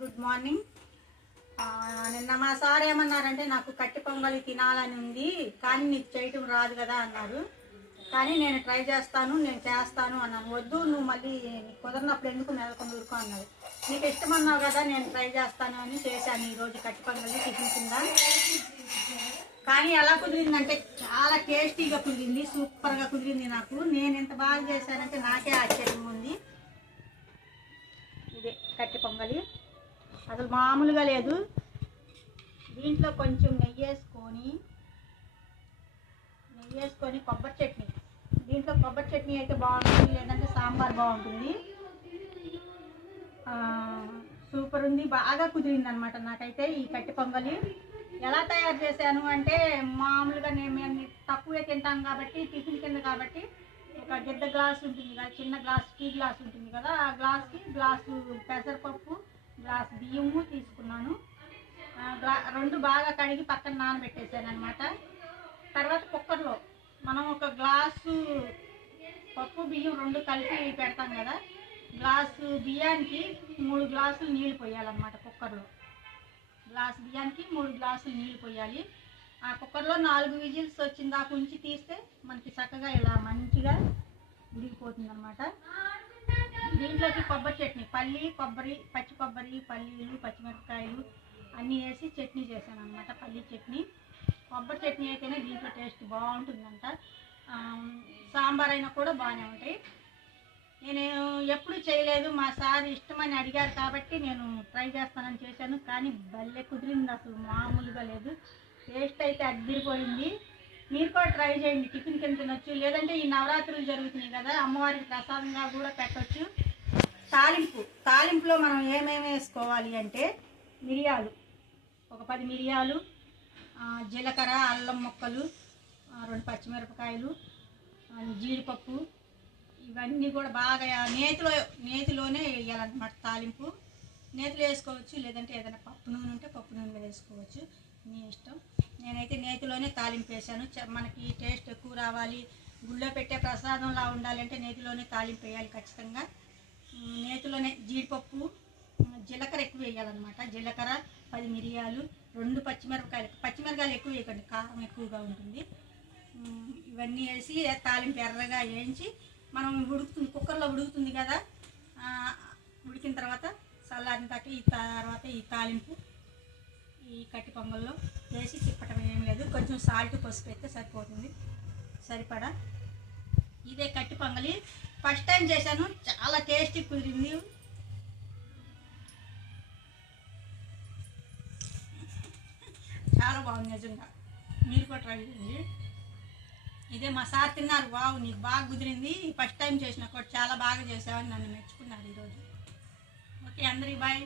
Good morning. నిన్న మా sir ఏమన్నారంటే నాకు కట్టి పొంగలి తినాలని ఉంది కానీ నీకు చేయటం రాదు కదా అన్నారు. కానీ నేను ట్రై చేస్తాను, నేను చేస్తాను అన్నాను. వద్దు, నువ్వు మళ్ళీ నీకు కుదరినప్పుడు ఎందుకు నెలకొని ఊరుకో అన్నారు. నీకు ఇష్టమన్నావు కదా, నేను ట్రై చేస్తాను అని చేశాను ఈరోజు కట్టి పొంగలి టిఫిన్ కింద. కానీ ఎలా కుదిరిందంటే చాలా టేస్టీగా కుదిరింది, సూపర్గా కుదిరింది. నాకు నేను ఎంత బాగా చేశానంటే నాకే ఆశ్చర్యంగా ఉంది. ఇదే కట్టి పొంగలి, అసలు మామూలుగా లేదు. దీంట్లో కొంచెం నెయ్యి వేసుకొని కొబ్బరి చట్నీ, దీంట్లో కొబ్బరి చట్నీ అయితే బాగుంటుంది, లేదంటే సాంబార్ బాగుంటుంది. సూపర్ ఉంది, బాగా కుదిరింది అనమాట నాకైతే ఈ కట్టి పొంగలి. ఎలా తయారు చేశాను అంటే మామూలుగా మేము తక్కువే తింటాం కాబట్టి, టిఫిన్ కింద కాబట్టి ఒక గిద్ద గ్లాస్ ఉంటుంది కదా, చిన్న గ్లాస్, టీ గ్లాస్ ఉంటుంది కదా, ఆ గ్లాస్కి గ్లాసు పెసరపప్పు, గ్లాస్ బియ్యము తీసుకున్నాను. రెండు బాగా కడిగి పక్కన నానబెట్టేసాను అనమాట. తర్వాత కుక్కర్లో మనం ఒక గ్లాసు పప్పు బియ్యం రెండు కలిపి పెడతాం కదా, గ్లాసు బియ్యానికి 3 గ్లాసులు నీళ్ళు పోయాలన్నమాట. కుక్కర్లో గ్లాసు బియ్యానికి 3 గ్లాసులు నీళ్ళు పోయాలి. ఆ కుక్కర్లో 4 విజిల్స్ వచ్చిన దాకా ఉంచి తీస్తే మనకి చక్కగా ఇలా మంచిగా ఉడికిపోతుంది అనమాట. దీంట్లోకి కొబ్బరి చట్నీ, కొబ్బరి, పచ్చి కొబ్బరి, పల్లీలు, పచ్చిమిరపకాయలు అన్నీ వేసి చట్నీ చేశాను అనమాట. పల్లీ చట్నీ, కొబ్బరి చట్నీ అయితేనే దీంట్లో టేస్ట్ బాగుంటుందంట. సాంబార్ అయినా కూడా బాగానే ఉంటాయి. నేను ఎప్పుడు చేయలేదు, మా సార్ ఇష్టమని అడిగారు కాబట్టి నేను ట్రై చేస్తానని చేశాను. కానీ భలే కుదిరింది, అసలు మామూలుగా లేదు. టేస్ట్ అయితే అద్దిరిపోయింది. మీరు కూడా ట్రై చేయండి, టిఫిన్ కింద తినొచ్చు, లేదంటే ఈ నవరాత్రులు జరుగుతున్నాయి కదా, అమ్మవారికి ప్రసాదంగా కూడా పెట్టవచ్చు. తాలింపులో మనం ఏమేమి వేసుకోవాలి అంటే మిరియాలు, ఒక 10 మిరియాలు, జీలకర్ర, అల్లం ముక్కలు, 2 పచ్చిమిరపకాయలు, జీడిపప్పు, ఇవన్నీ కూడా బాగా నేతిలోనే వేయాలన్నమాట. తాలింపు నేతిలో వేసుకోవచ్చు, లేదంటే ఏదైనా పప్పు నూనె ఉంటే పప్పు నూనెలో వేసుకోవచ్చు, మీ ఇష్టం. నేనైతే నేతిలోనే తాలింపు వేసాను. మనకి టేస్ట్ ఎక్కువ రావాలి, గుళ్ళో పెట్టే ప్రసాదంలా ఉండాలంటే నేతిలోనే తాలింపు వేయాలి ఖచ్చితంగా. నేతిలోనే జీడిపప్పు, జీలకర్ర ఎక్కువ వేయాలన్నమాట. జీలకర్ర, 10 మిరియాలు, 2 పచ్చిమిరపకాయలు ఎక్కువ వేయకండి, కారం ఎక్కువగా ఉంటుంది. ఇవన్నీ వేసి తాలింపు ఎర్రగా వేయించి మనం కుక్కర్లో ఉడుకుతుంది కదా, ఉడికిన తర్వాత చల్లారిన తర్వాత ఈ తాలింపు ఈ కట్టి పొంగల్లో వేసి తిప్పటం ఏం లేదు. కొంచెం సాల్ట్, పసుపు అయితే సరిపోతుంది, సరిపడా. ఇదే కట్టి పొంగలి, ఫస్ట్ టైం చేశాను, చాలా టేస్టీ కుదిరింది. చాలా బాగుంది నిజంగా, మీరు కూడా ట్రై చేయండి. ఇదే మా సార్ తిన్నారు, వావ్ నీకు బాగా కుదిరింది, ఫస్ట్ టైం చేసిన కూడా చాలా బాగా చేసావని నన్ను మెచ్చుకున్నారు ఈరోజు. ఓకే అందరికీ బాయ్.